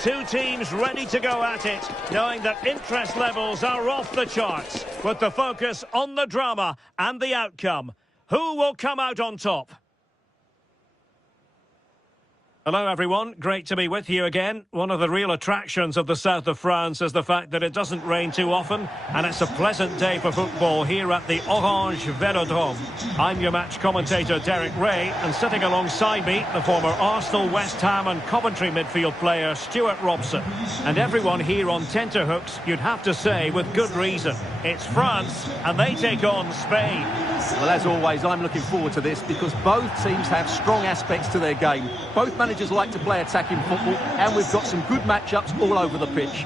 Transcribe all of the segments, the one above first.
Two teams ready to go at it, knowing that interest levels are off the charts, with the focus on the drama and the outcome. Who will come out on top? Hello everyone, great to be with you again. One of the real attractions of the south of France is the fact that it doesn't rain too often, and it's a pleasant day for football here at the Orange Velodrome. I'm your match commentator Derek Ray, and sitting alongside me, the former Arsenal, West Ham and Coventry midfield player Stuart Robson. And everyone here on tenterhooks, you'd have to say with good reason. It's France, and they take on Spain. Well, as always, I'm looking forward to this because both teams have strong aspects to their game. Both managers like to play attacking football, and we've got some good matchups all over the pitch.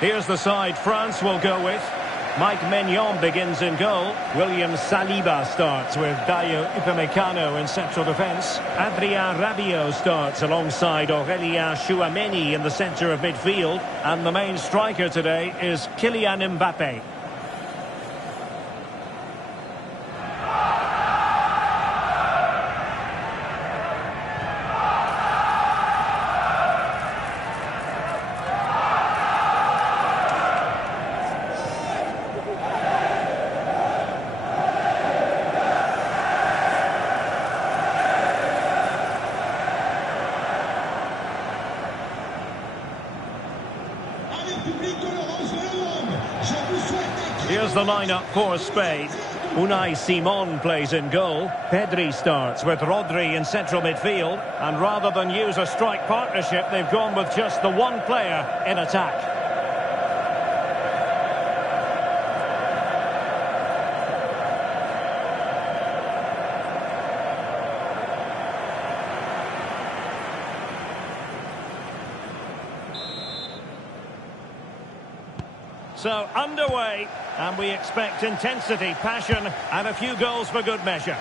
Here's the side France will go with. Mike Maignan begins in goal. William Saliba starts with Dayo Upamecano in central defence. Adrien Rabiot starts alongside Aurélien Tchouameni in the centre of midfield. And the main striker today is Kylian Mbappé. Here's the lineup for Spain. Unai Simon plays in goal. Pedri starts with Rodri in central midfield. And rather than use a strike partnership, they've gone with just the one player in attack. So underway, and we expect intensity, passion, and a few goals for good measure.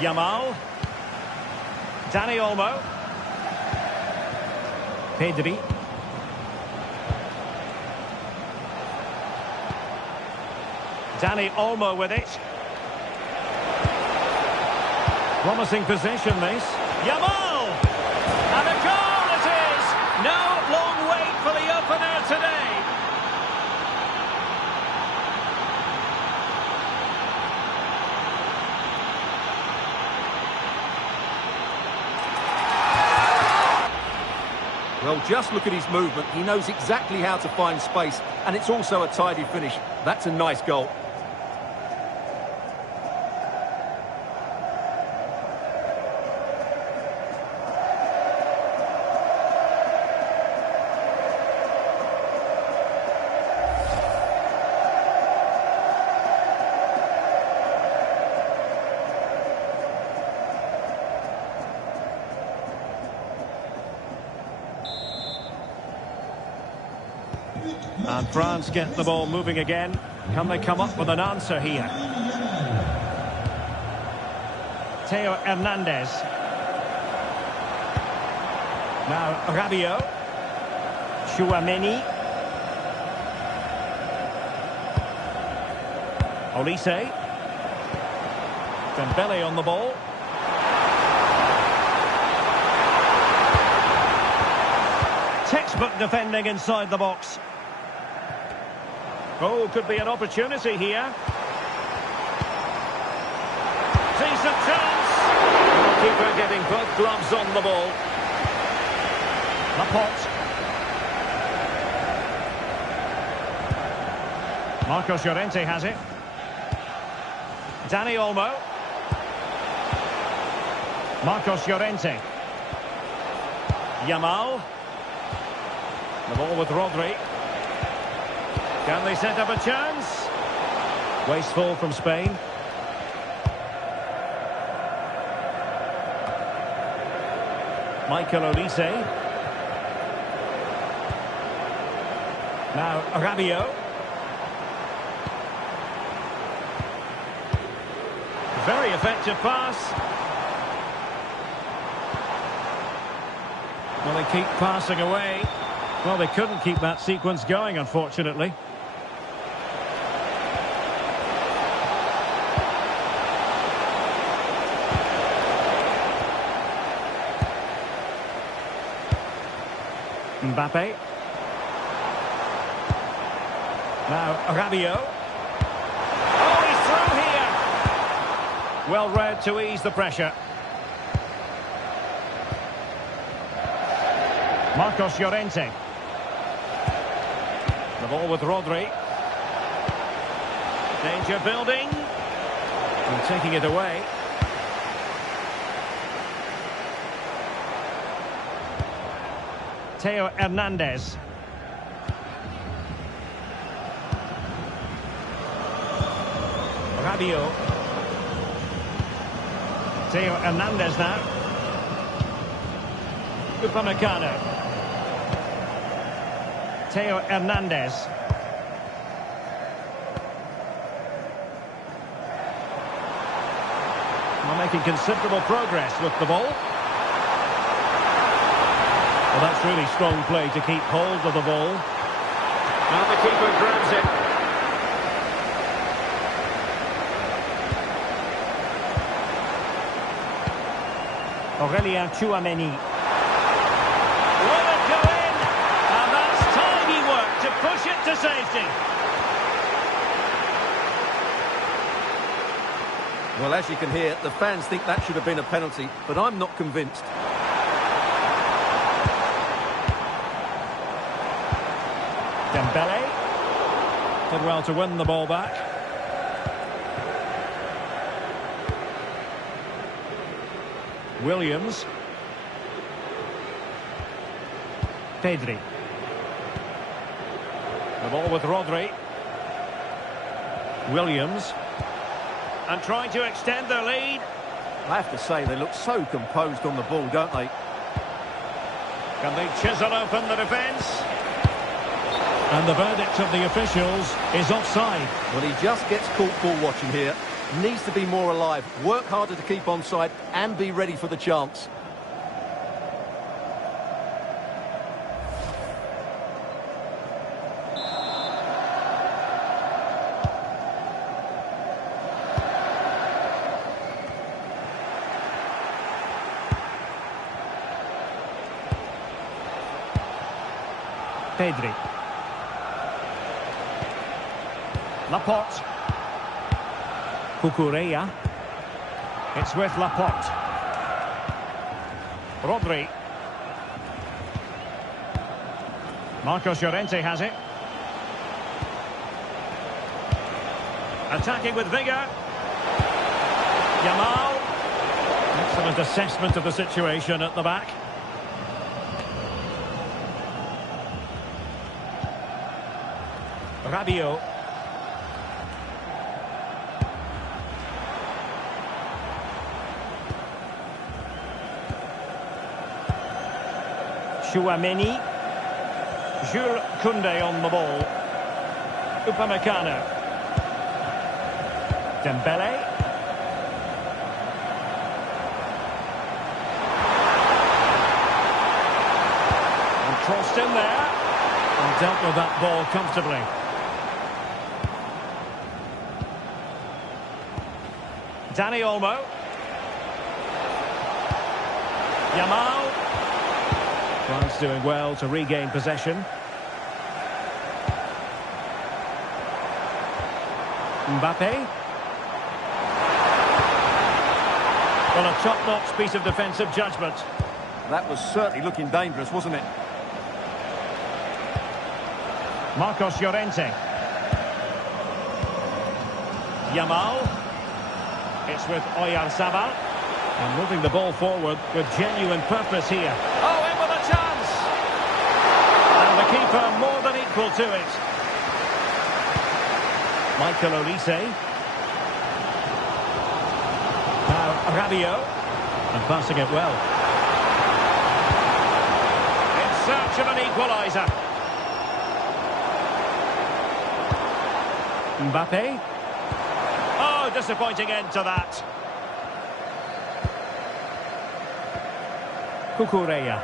Yamal. Dani Olmo. Pedri. Dani Olmo with it. Promising possession, this. Yamal! And a goal! No long wait for the opener today. Well, just look at his movement. He knows exactly how to find space, and it's also a tidy finish. That's a nice goal. And France get the ball moving again. Can they come up with an answer here? Theo Hernandez. Now Rabiot. Tchouameni. Olise. Dembele on the ball. Textbook defending inside the box. Oh, could be an opportunity here. Decent chance. Keeper getting both gloves on the ball. Laporte. Marcos Llorente has it. Dani Olmo. Marcos Llorente. Yamal. The ball with Rodri. Can they set up a chance? Wasteful from Spain. Michael Olise. Now Rabiot. Very effective pass. Well, they keep passing away. Well, they couldn't keep that sequence going, unfortunately. Mbappe. Now Rabiot. Oh, he's through here. Well read to ease the pressure. Marcos Llorente. The ball with Rodri. Danger building. And taking it away. Theo Hernandez. Rabiot. Theo Hernandez now. Upamecano. Theo Hernandez. Well, making considerable progress with the ball. Well, that's really strong play to keep hold of the ball. Now the keeper grabs it. Aurélien Tchouaméni. Will it go in? And that's tidy work to push it to safety. Well, as you can hear, the fans think that should have been a penalty, but I'm not convinced. Dembele did well to win the ball back. Williams. Pedri. The ball with Rodri. Williams. And trying to extend their lead. I have to say, they look so composed on the ball, don't they? Can they chisel open the defence? And the verdict of the officials is offside. Well, he just gets caught ball watching here. Needs to be more alive, work harder to keep onside and be ready for the chance. Pedri. Laporte. Cucurella. It's with Laporte. Rodri. Marcos Llorente has it. Attacking with vigour. Yamal. Excellent assessment of the situation at the back. Rabiot. Tchouaméni. Jules Koundé on the ball. Upamecano. Dembele. And crossed in there. And dealt with that ball comfortably. Dani Olmo. Yamal. France doing well to regain possession. Mbappe. Well, a top-notch piece of defensive judgment. That was certainly looking dangerous, wasn't it? Marcos Llorente. Yamal. It's with Oyarzabal. And moving the ball forward with genuine purpose here. Oh, in with a chance! And the keeper goalkeeper more than equal to it. Michael Olise. Now Rabiot. And passing it well. In search of an equaliser. Mbappe. Oh, disappointing end to that. Cucurella.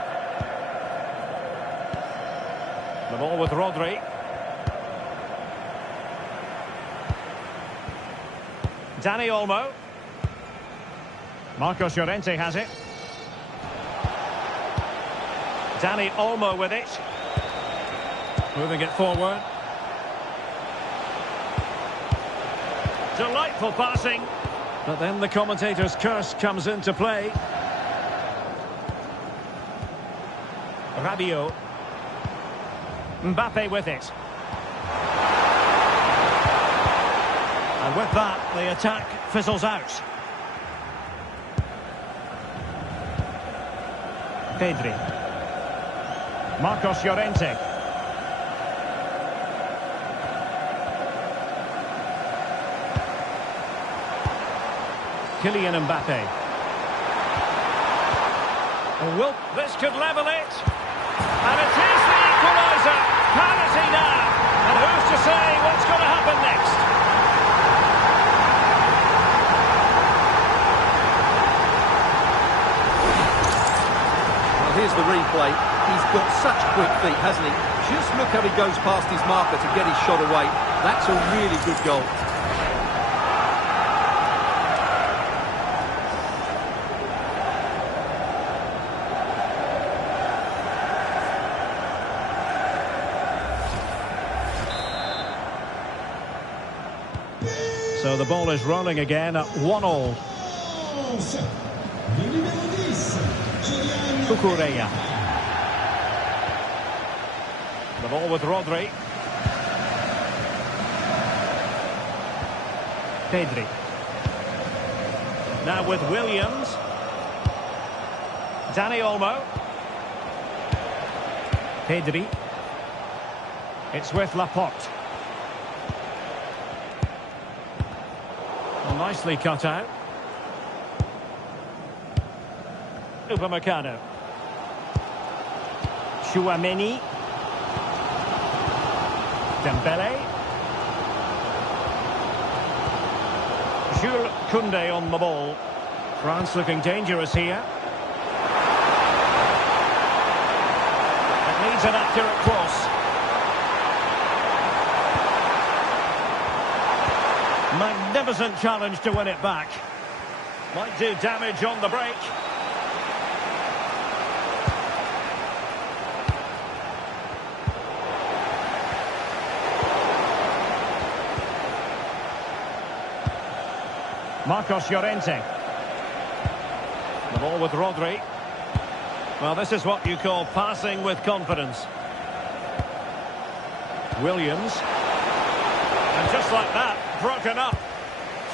The ball with Rodri. Dani Olmo. Marcos Llorente has it. Dani Olmo with it. Moving it forward. Delightful passing. But then the commentator's curse comes into play. Rabiot. Mbappe with it. And with that, the attack fizzles out. Pedri. Marcos Llorente. Kylian Mbappe. Well, this could level it. And it is the equaliser. Penalty now. And who's to say what's going to happen next? Well, here's the replay. He's got such quick feet, hasn't he? Just look how he goes past his marker to get his shot away. That's a really good goal. So the ball is rolling again at 1-1. Cucurella. The ball with Rodri. Pedri. Now with Williams. Dani Olmo. Pedri. It's with Laporte. Well, nicely cut out. Upamecano. Tchouaméni. Dembele. Jules Koundé on the ball. France looking dangerous here. It needs an accurate cross. Magnificent challenge to win it back. Might do damage on the break. Marcos Llorente. The ball with Rodri. Well, this is what you call passing with confidence. Williams. And just like that, broken up.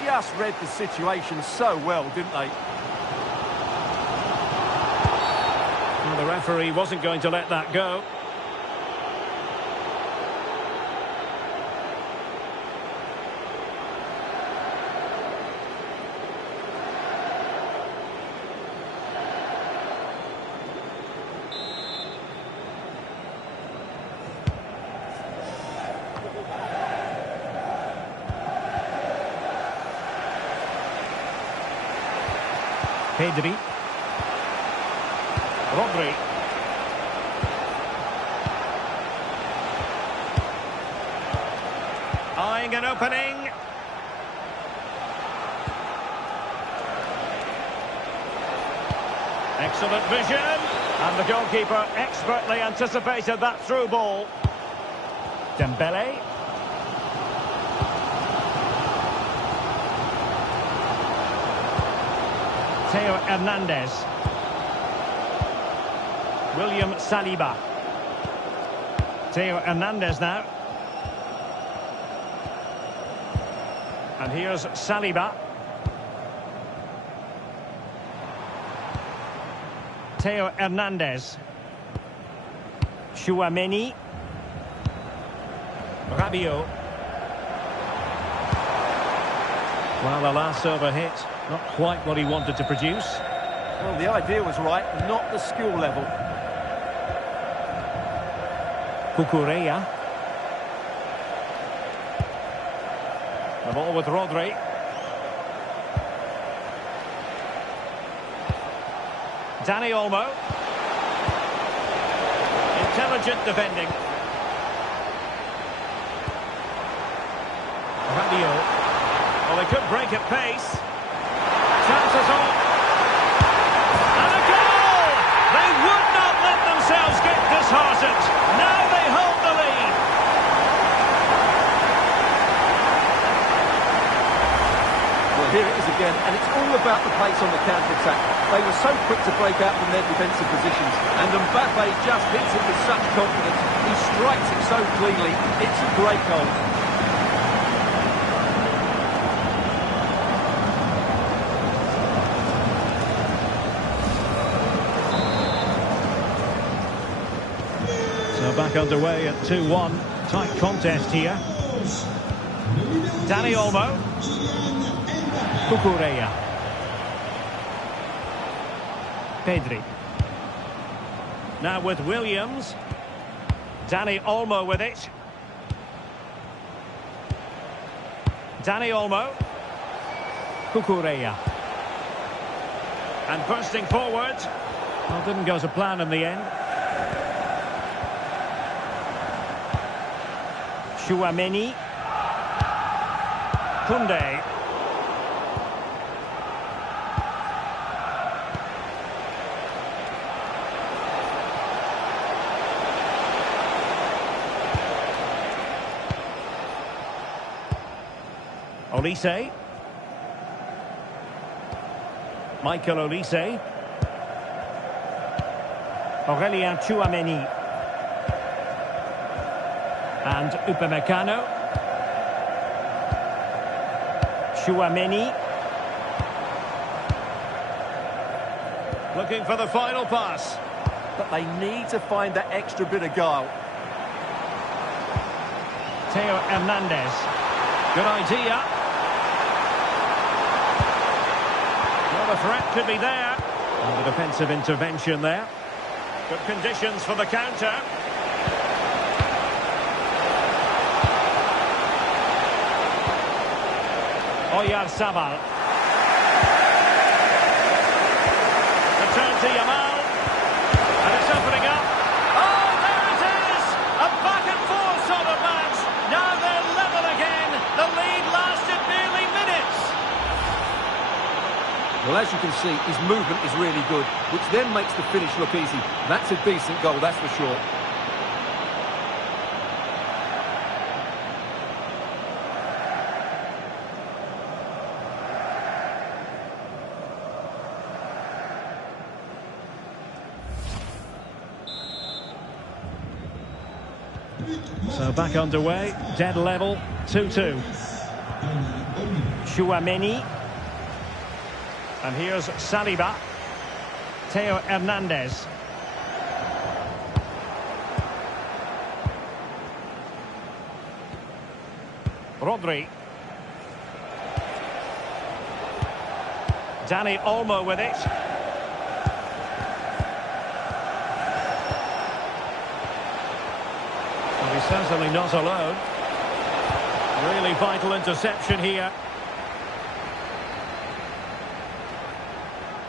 Just read the situation so well, didn't they? Well, the referee wasn't going to let that go. Pedri. Rodri. Eyeing an opening. Excellent vision. And the goalkeeper expertly anticipated that through ball. Dembele. Theo Hernandez. William Saliba. Theo Hernandez now. And here's Saliba. Theo Hernandez. Tchouaméni. Rabiot. Well, the last server hit, not quite what he wanted to produce. Well, the idea was right, not the skill level. Cucurella. The ball with Rodri. Dani Olmo. Intelligent defending. Rabiot. Well, they could break at pace. Chances on. And a goal! They would not let themselves get disheartened. Now they hold the lead. Well, here it is again, and it's all about the pace on the counter-attack. They were so quick to break out from their defensive positions, and Mbappe just hits it with such confidence. He strikes it so cleanly. It's a great goal. So back underway at 2-1. Tight contest here. Dani Olmo. Cucurella. Pedri. Now with Williams. Dani Olmo with it. Dani Olmo. Cucurella. And bursting forward. Well, didn't go to plan in the end. Tchouaméni. Koundé. Olise. Michael Olise. Aurélien Tchouaméni. And Upamecano. Tchouaméni. Looking for the final pass. But they need to find that extra bit of guile. Theo Hernandez. Good idea. Well, the threat could be there. And the defensive intervention there. Good conditions for the counter. Oyarzabal. The turn to Yamal. And it's opening up. Oh, there it is! A back and forth sort of match. Now they're level again. The lead lasted nearly minutes. Well, as you can see, his movement is really good, which then makes the finish look easy. That's a decent goal, that's for sure. So back underway, dead level, 2-2. Tchouaméni. And here's Saliba. Theo Hernandez. Rodri. Dani Olmo with it. Well, he's certainly not alone. Really vital interception here.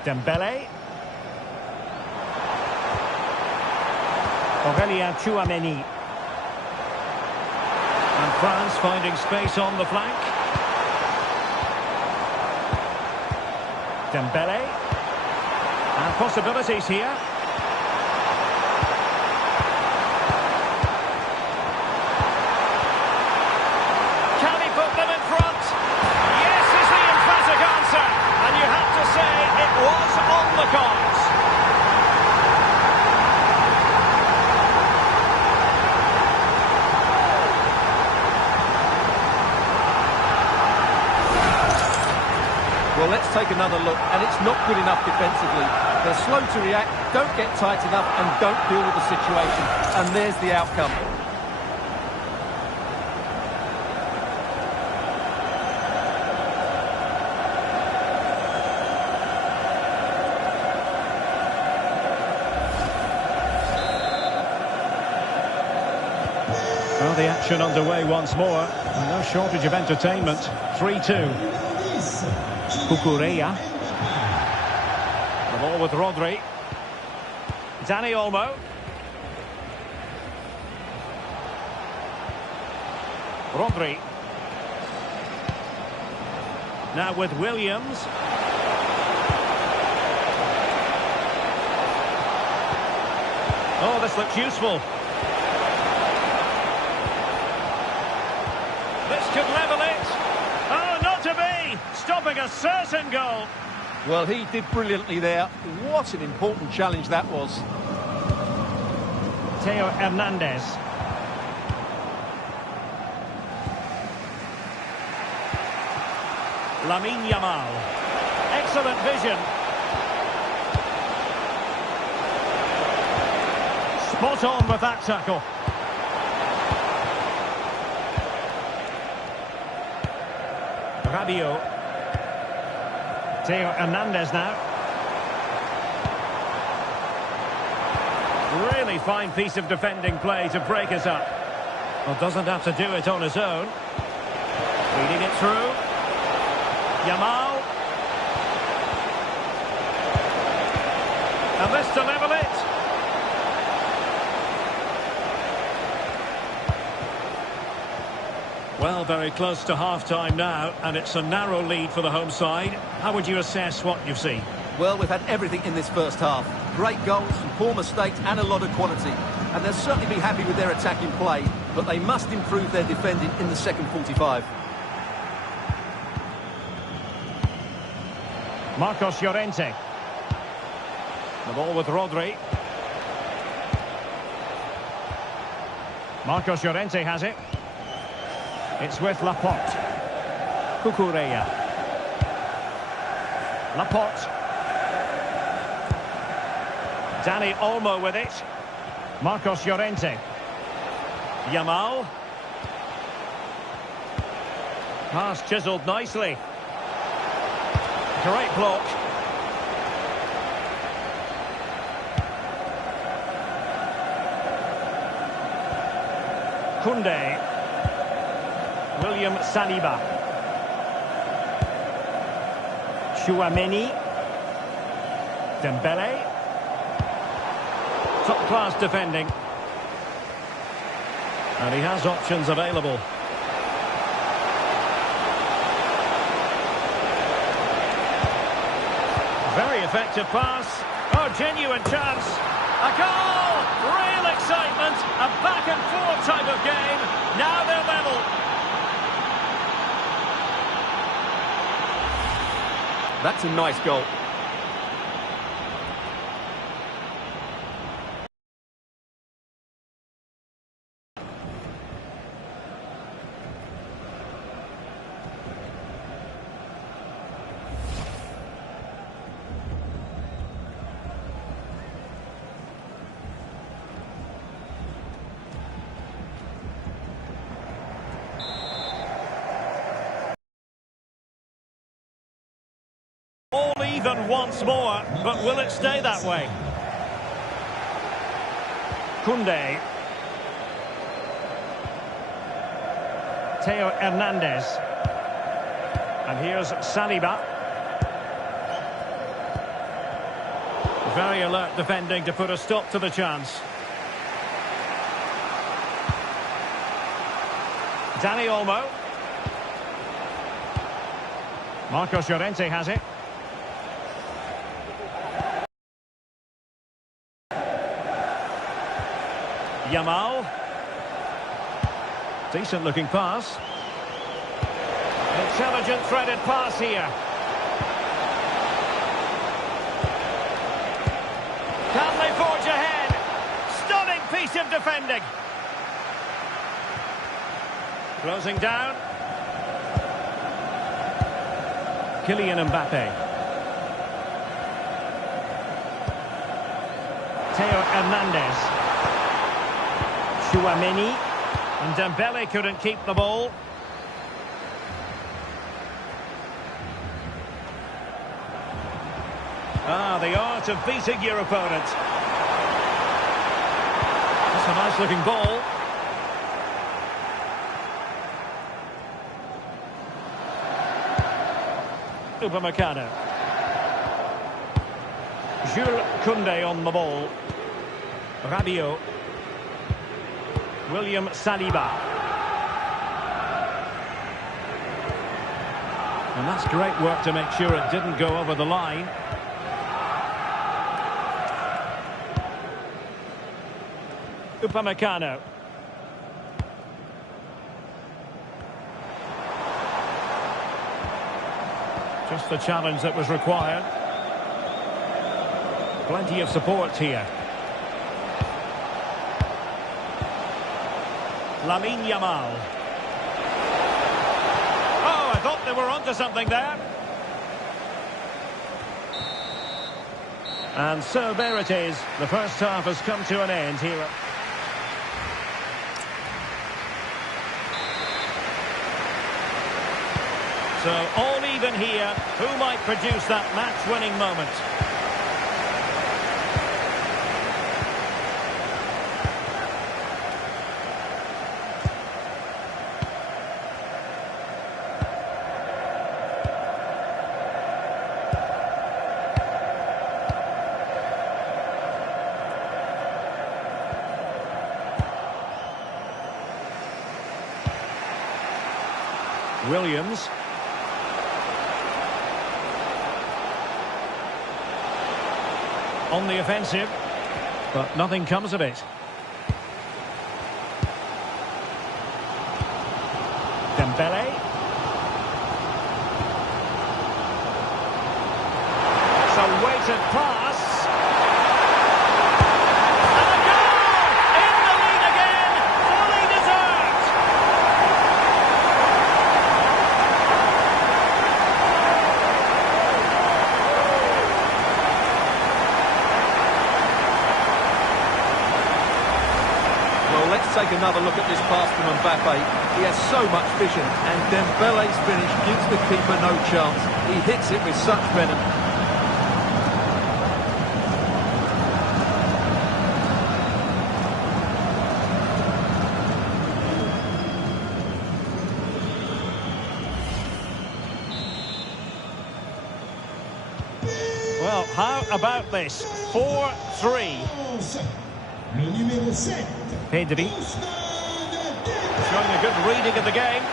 Dembele. Aurélien Tchouaméni. And France finding space on the flank. Dembele. And possibilities here. Can he put them in front? Yes is the emphatic answer. And you have to say it was on the cards. Well, let's take another look, and it's not good enough defensively. They're slow to react, don't get tight enough, and don't deal with the situation. And there's the outcome. Well, the action underway once more. And no shortage of entertainment. 3-2. Cucurella. The ball with Rodri. Dani Olmo. Rodri. Now with Williams. Oh, this looks useful. This could level it. Oh, not to be. Stopping a certain goal. Well, he did brilliantly there. What an important challenge that was. Theo Hernandez. Lamine Yamal. Excellent vision. Spot on with that tackle. Rabiot. Theo Hernandez now. Really fine piece of defending play to break us up. Well, doesn't have to do it on his own. Reading it through. Yamal. And this to level it. Well, very close to half-time now, and it's a narrow lead for the home side. How would you assess what you've seen? Well, we've had everything in this first half. Great goals, some poor mistakes and a lot of quality. And they'll certainly be happy with their attacking play, but they must improve their defending in the second 45. Marcos Llorente. The ball with Rodri. Marcos Llorente has it. It's with Laporte. Cucurella. Laporte. Dani Olmo with it. Marcos Llorente. Yamal. Pass chiselled nicely. Great block. Koundé. William Saliba. Tchouaméni. Dembele. Top-class defending. And he has options available. Very effective pass. Oh, genuine chance. A goal! Real excitement. A back-and-forth type of game. Now they're level. That's a nice goal. All even once more, but will it stay that way? Koundé. Theo Hernandez. And here's Saliba. Very alert defending to put a stop to the chance. Dani Olmo. Marcos Llorente has it. Yamal. Decent looking pass. Intelligent threaded pass here. Can they forge ahead? Stunning piece of defending. Closing down. Kylian Mbappe. Theo Hernandez. Tchouaméni. And Dembele couldn't keep the ball. Ah, the art of beating your opponent. That's a nice looking ball. Upamecano. Jules Koundé on the ball. Rabiot. William Saliba. And that's great work to make sure it didn't go over the line. Upamecano. Just the challenge that was required. Plenty of support here. Lamine Yamal. Oh, I thought they were onto something there. And so there it is. The first half has come to an end here. So all even here. Who might produce that match-winning moment? Williams. On the offensive, but nothing comes of it. Dembele. It's a weighted pass. And a goal! In the lead again, fully deserved. Let's take another look at this pass from Mbappe. He has so much vision, and Dembele's finish gives the keeper no chance. He hits it with such venom. Well, how about this? 4-3. Pedri. Showing a good reading of the game.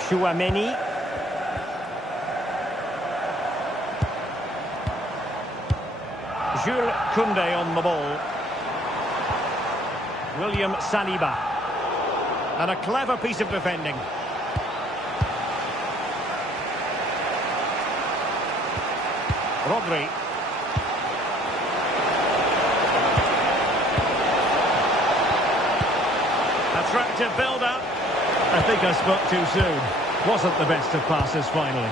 Chouameni. Jules Koundé on the ball. William Saliba. And a clever piece of defending. Rodri. Attractive build-up. I think I spoke too soon. Wasn't the best of passes finally.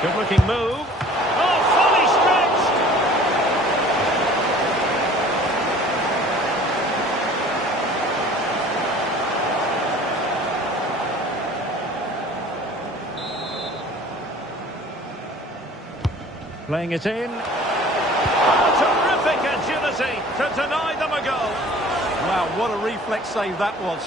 Good-looking move. Oh, fully stretched! Playing it in. Oh, terrific agility to deny them a goal. Wow, what a reflex save that was.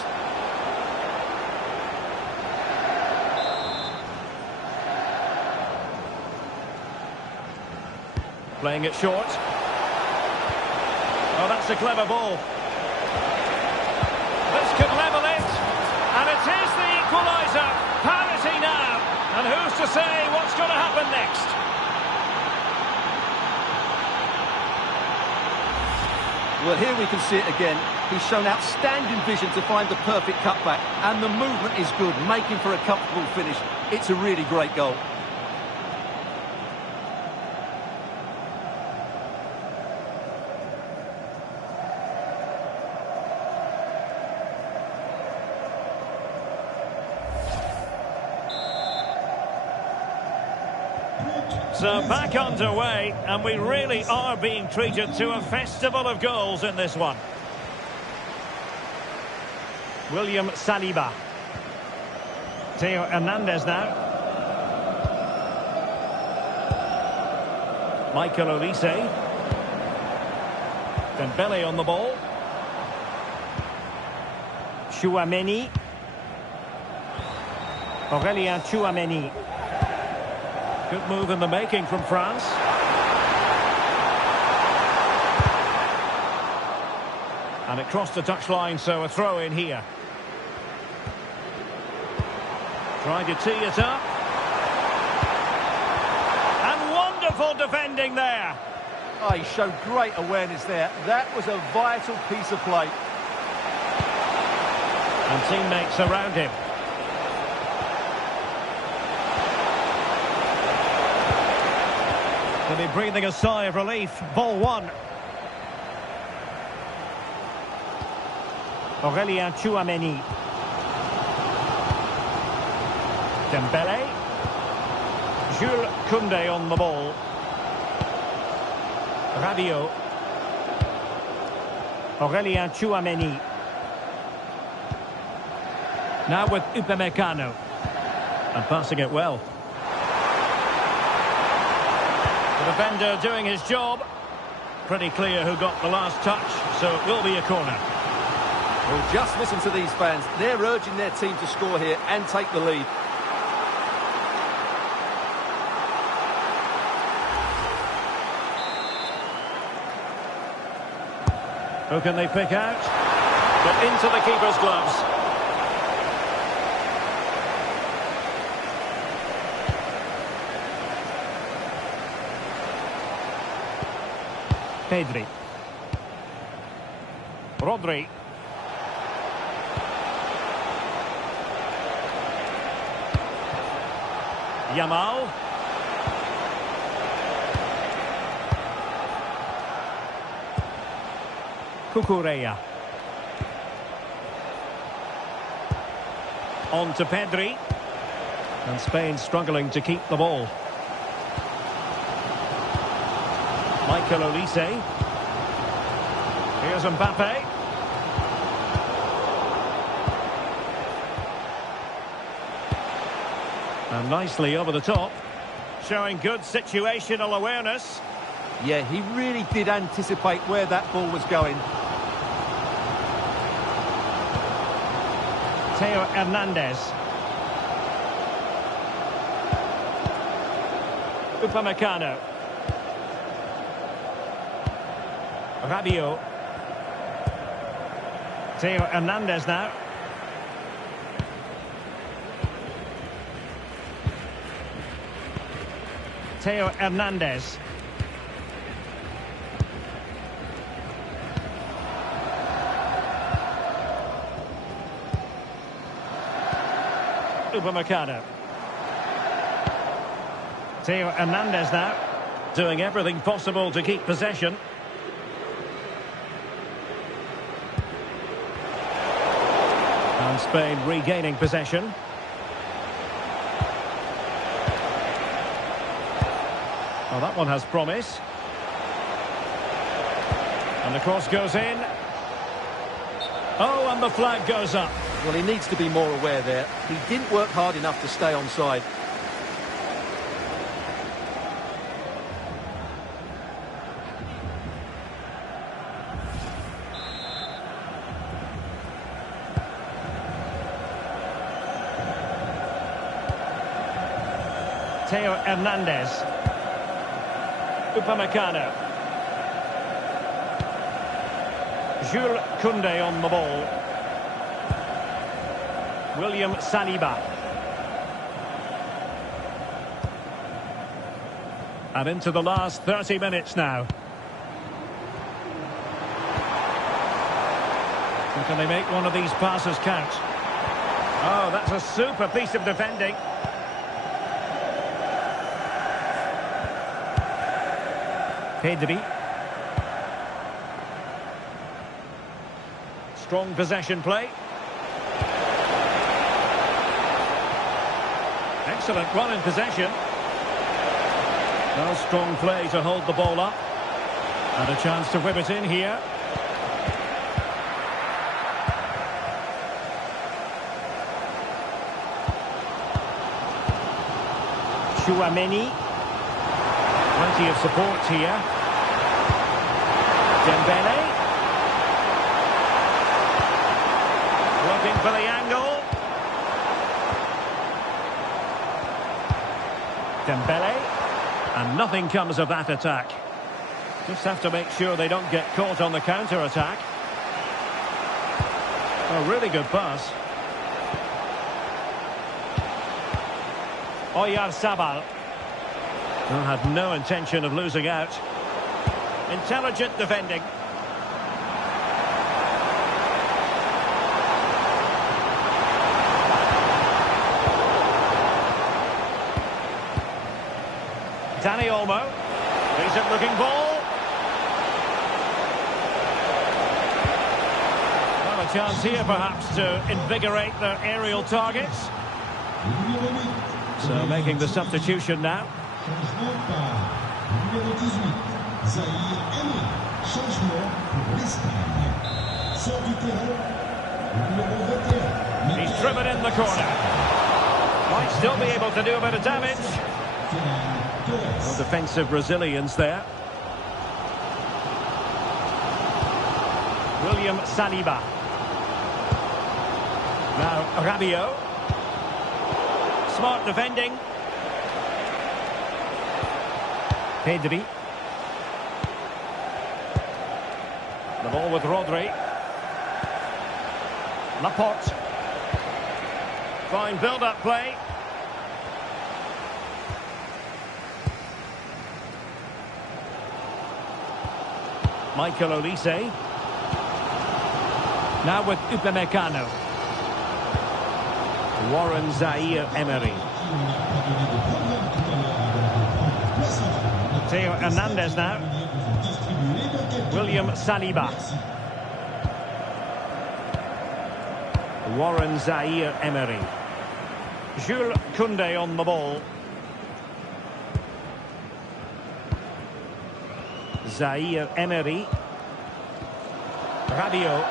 Playing it short. Oh, that's a clever ball. This could level it. And it is the equaliser. Parity now. And who's to say what's going to happen next? Well, here we can see it again. He's shown outstanding vision to find the perfect cutback. And the movement is good, making for a comfortable finish. It's a really great goal. So back underway, and we really are being treated to a festival of goals in this one. William Saliba. Theo Hernandez now. Michael Olise. Dembele on the ball. Chouameni. Aurélien Tchouaméni. Good move in the making from France. And it crossed the touchline, so a throw in here. Trying to tee it up. And wonderful defending there. Oh, he showed great awareness there. That was a vital piece of play. And teammates around him. They'll be breathing a sigh of relief. Ball one. Aurélien Tchouaméni. Dembele. Jules Koundé on the ball. Rabiot. Aurélien Tchouaméni. Now with Upamecano. And passing it well. The defender doing his job. Pretty clear who got the last touch, so it will be a corner. Well, just listen to these fans. They're urging their team to score here and take the lead. Who can they pick out? But into the keeper's gloves. Pedri. Rodri. Yamal. Cucurella. On to Pedri. And Spain struggling to keep the ball. Michael Olise. Here's Mbappe. And nicely over the top. Showing good situational awareness. Yeah, he really did anticipate where that ball was going. Theo Hernandez. Upamecano. Rabiot. Theo Hernandez now. Theo Hernandez. Upamecano. Theo Hernandez now. Doing everything possible to keep possession. And Spain regaining possession. Well, that one has promise. And the cross goes in. Oh, and the flag goes up. Well, he needs to be more aware there. He didn't work hard enough to stay onside. Theo Hernandez. Upamecano. Jules Koundé on the ball. William Saliba. And into the last 30 minutes now. And can they make one of these passes count? Oh, that's a super piece of defending. Pedri. Strong possession play. Excellent run in possession. Well, strong play to hold the ball up. And a chance to whip it in here. Tchouaméni. Plenty of support here. Dembele. Looking for the angle. Dembele. And nothing comes of that attack. Just have to make sure they don't get caught on the counter-attack. A really good pass. Oyarzabal. Had no intention of losing out. Intelligent defending. Dani Olmo. Decent looking ball. Well, a chance here perhaps to invigorate their aerial targets. So making the substitution now. He's driven in the corner. Might still be able to do a bit of damage. Well, defensive resilience there. William Saliba. Now Rabiot. Smart defending. Pedri. The ball with Rodri. Laporte. Fine build-up play. Michael Olise. Now with Upamecano. Warren Zaïre-Emery. Theo Hernandez now. William Saliba. Warren Zaïre-Emery. Jules Koundé on the ball. Zaïre-Emery. Rabiot.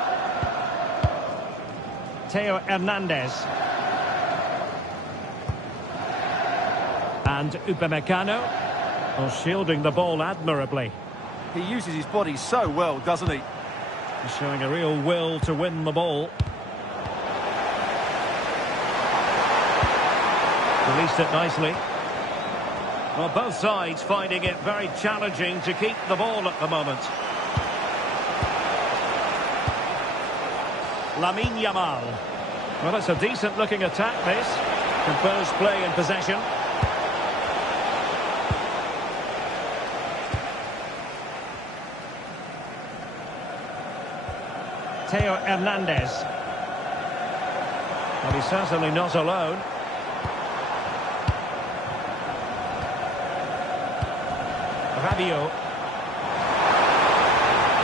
Theo Hernandez. And Upamecano. Well, shielding the ball admirably. He uses his body so well, doesn't he? He's showing a real will to win the ball. Released it nicely. Well, both sides finding it very challenging to keep the ball at the moment. Lamine Yamal. Well, it's a decent-looking attack, this. Composed play in possession. Theo Hernandez. Well, he's certainly not alone. Rabiot.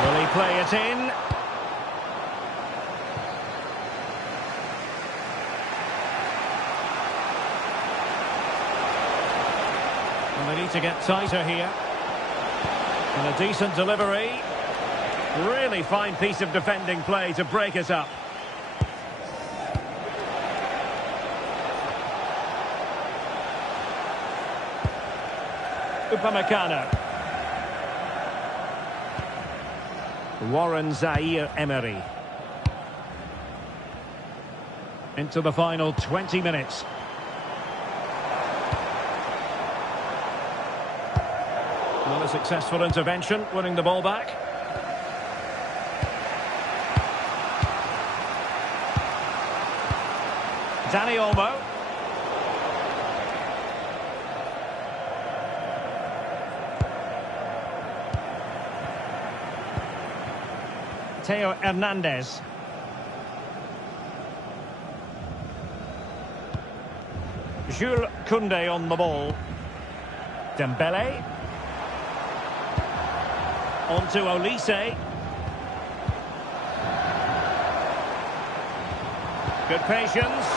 Will he play it in? And they need to get tighter here. And a decent delivery. Really fine piece of defending play to break it up. Upamecano. Warren Zaïre-Emery. Into the final 20 minutes. Well, a successful intervention, winning the ball back. Dani Olmo. Theo Hernandez. Jules Koundé on the ball. Dembele. On to Olise. Good patience.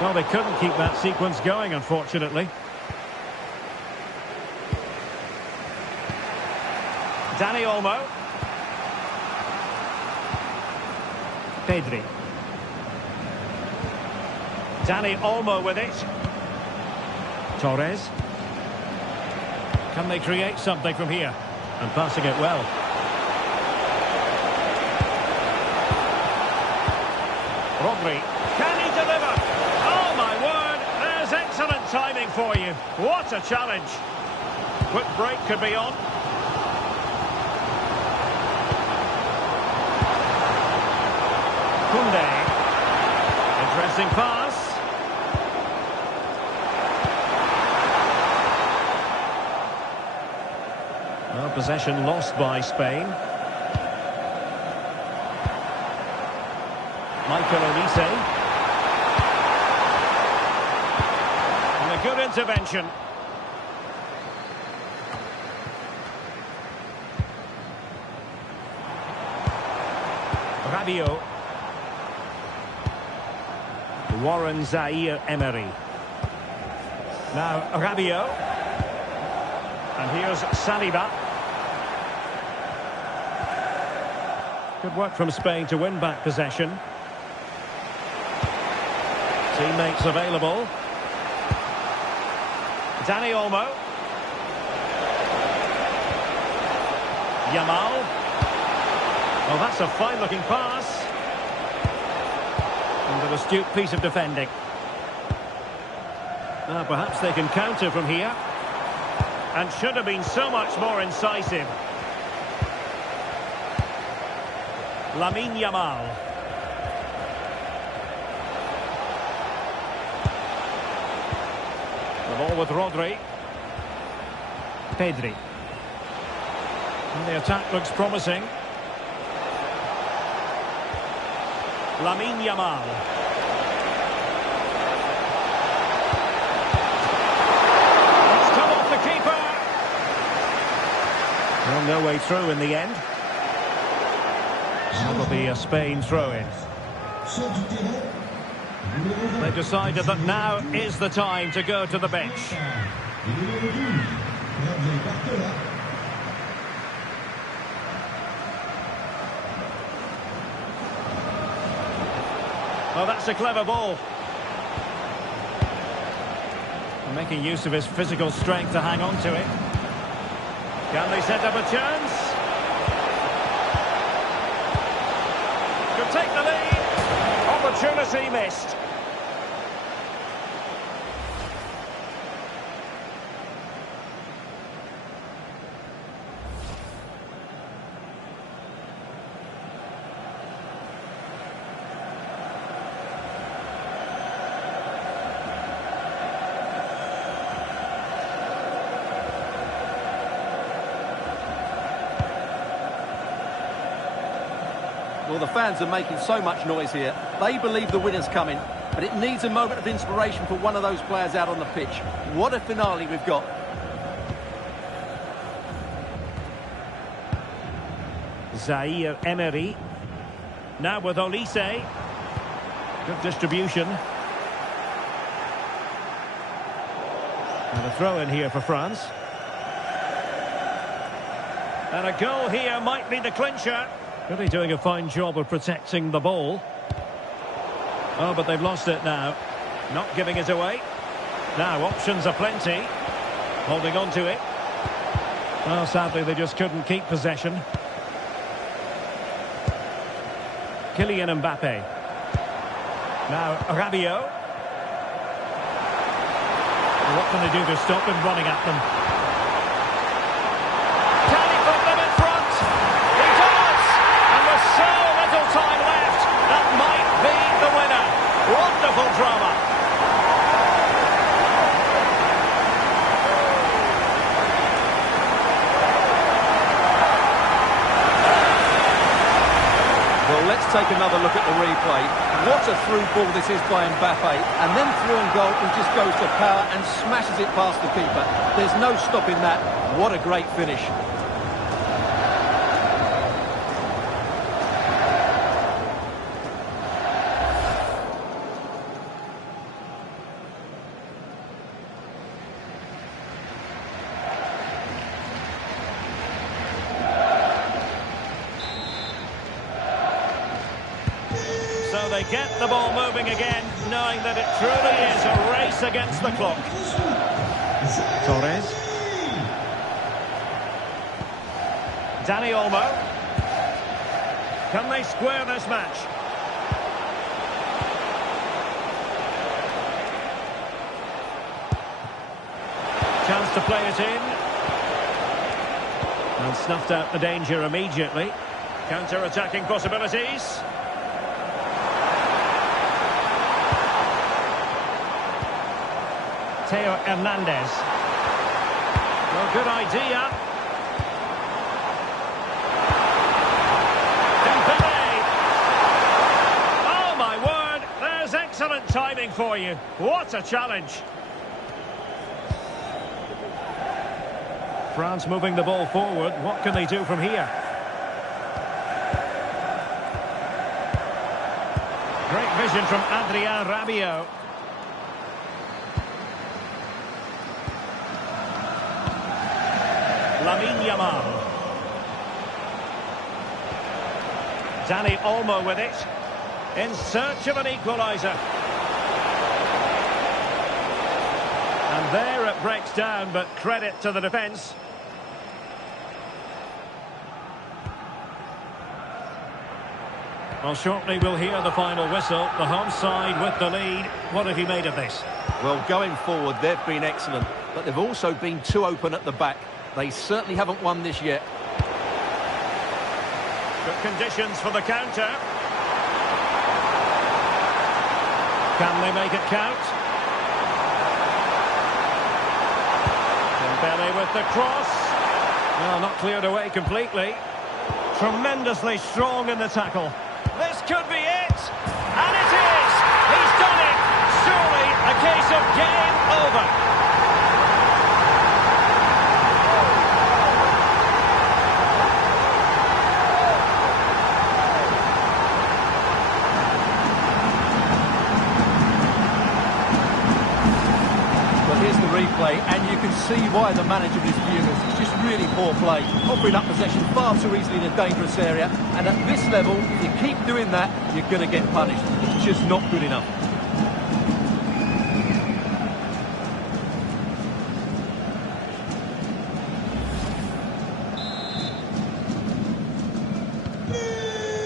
Well, they couldn't keep that sequence going, unfortunately. Dani Olmo. Pedri. Dani Olmo with it. Torres. Can they create something from here? And passing it well. Rodri. Can he deliver? Oh, my word. There's excellent for you. What a challenge. Quick break could be on. Koundé. Interesting pass. Well, possession lost by Spain. Michael Olise. And a good intervention. Rabiot. Warren Zaïre-Emery. Now Rabiot. And here's Saliba. Good work from Spain to win back possession. Teammates available. Dani Olmo. Yamal. Oh, that's a fine-looking pass. And an astute piece of defending. Now, perhaps they can counter from here. And should have been so much more incisive. Lamine Yamal. The ball with Rodri. Pedri. And the attack looks promising. Lamine Yamal. It's come off the keeper. Well, no way through in the end. That'll be a Spain throw-in. They've decided that now is the time to go to the bench. Oh, that's a clever ball. Making use of his physical strength to hang on to it. Can they set up a chance? Could take the lead. Opportunity missed. Well, the fans are making so much noise here. They believe the winner's coming, but it needs a moment of inspiration for one of those players out on the pitch. What a finale we've got. Zaïre-Emery. Now with Olise. Good distribution. And a throw in here for France. And a goal here might be the clincher. Really doing a fine job of protecting the ball. Oh, but they've lost it now. Not giving it away. Now, options are plenty. Holding on to it. Well, sadly, they just couldn't keep possession. Kylian Mbappe. Now, Rabiot. What can they do to stop him running at them? Can he put them in front? He does! And with so little time left, that might be the winner. Wonderful drama. Well, let's take another look at the replay. What a through ball this is by Mbappe. And then through on goal, he just goes to power and smashes it past the keeper. There's no stopping that. What a great finish. So they get the ball moving again, knowing that it truly is a race against the clock. Torres. Dani Olmo. Can they square this match? to play it in. And snuffed out the danger immediately. Counter-attacking possibilities. Theo Hernandez. Well, good idea. Dembele. Oh, my word. There's excellent timing for you. What a challenge. France moving the ball forward. What can they do from here? Great vision from Adrien Rabiot. Lamine Yamal. Dani Olmo with it. In search of an equaliser. And there it breaks down, but credit to the defence. Well, shortly we'll hear the final whistle. The home side with the lead. What have you made of this? Well, going forward, they've been excellent, but they've also been too open at the back. They certainly haven't won this yet. Good conditions for the counter. Can they make it count? Dembele with the cross. Well, not cleared away completely. Tremendously strong in the tackle. This could be it! And it is! He's done it! Surely a case of game over. Well, here's the replay, and you can see why the manager is furious. It's just really poor play, offering up possession far too easily in a dangerous area, and at this level, if you keep doing that, you're going to get punished. It's just not good enough.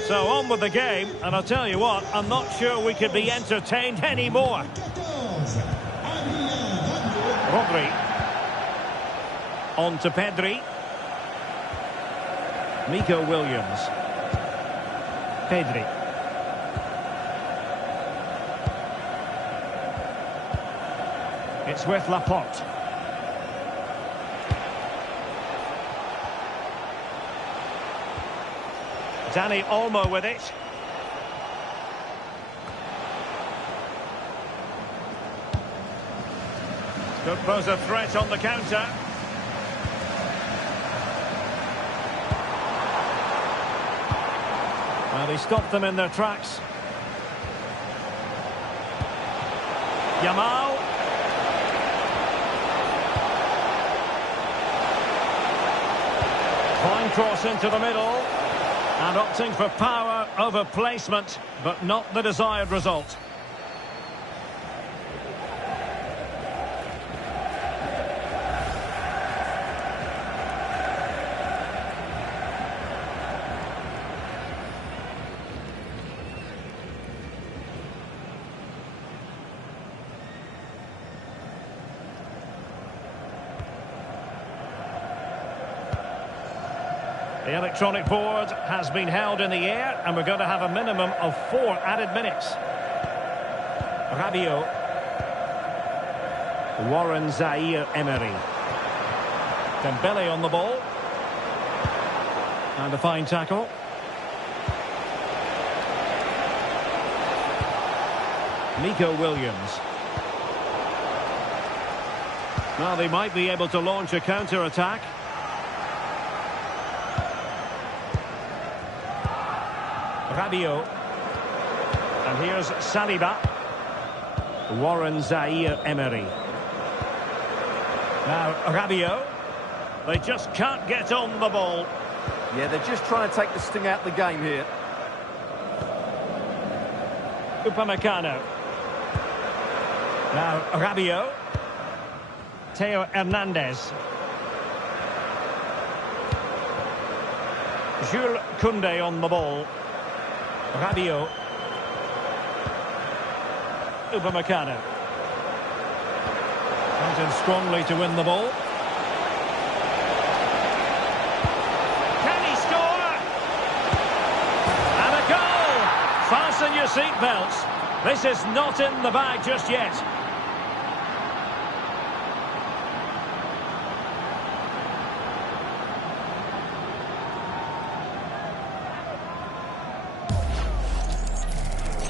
So on with the game, and I'll tell you what, I'm not sure we could be entertained anymore. Rodri. On to Pedri. Nico Williams. Pedri. It's with Laporte. Dani Olmo with it. Could pose a threat on the counter. Well, he stopped them in their tracks. Yamal. Fine cross into the middle. And opting for power over placement, but not the desired result. The electronic board has been held in the air, and we're going to have a minimum of 4 added minutes. Rabiot. Warren Zaïre-Emery. Dembele on the ball. And a fine tackle. Nico Williams. Well, they might be able to launch a counter-attack. Rabiot. And here's Saliba. Warren Zaïre-Emery. Now Rabiot. They just can't get on the ball. Yeah, they're just trying to take the sting out of the game here. Upamecano. Now Rabiot. Theo Hernandez. Jules Koundé on the ball. Rabiot. Upamecano. Comes in strongly to win the ball. your seatbelts. This is not in the bag just yet.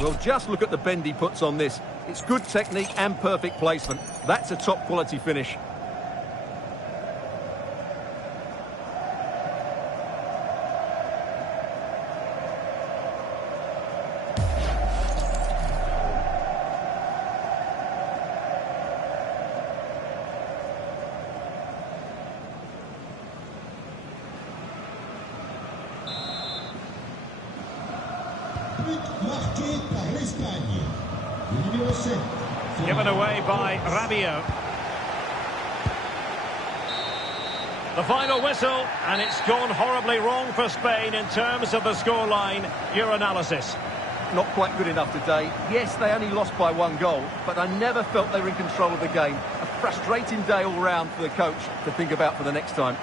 Well, just look at the bend he puts on this. It's good technique and perfect placement. That's a top quality finish. Marqué par l'Espagne. Le numéro 7. Given away by Rabiot. The final whistle, and it's gone horribly wrong for Spain in terms of the scoreline. Your analysis. Not quite good enough today. Yes, they only lost by 1 goal, but I never felt they were in control of the game. A frustrating day all round for the coach to think about for the next time.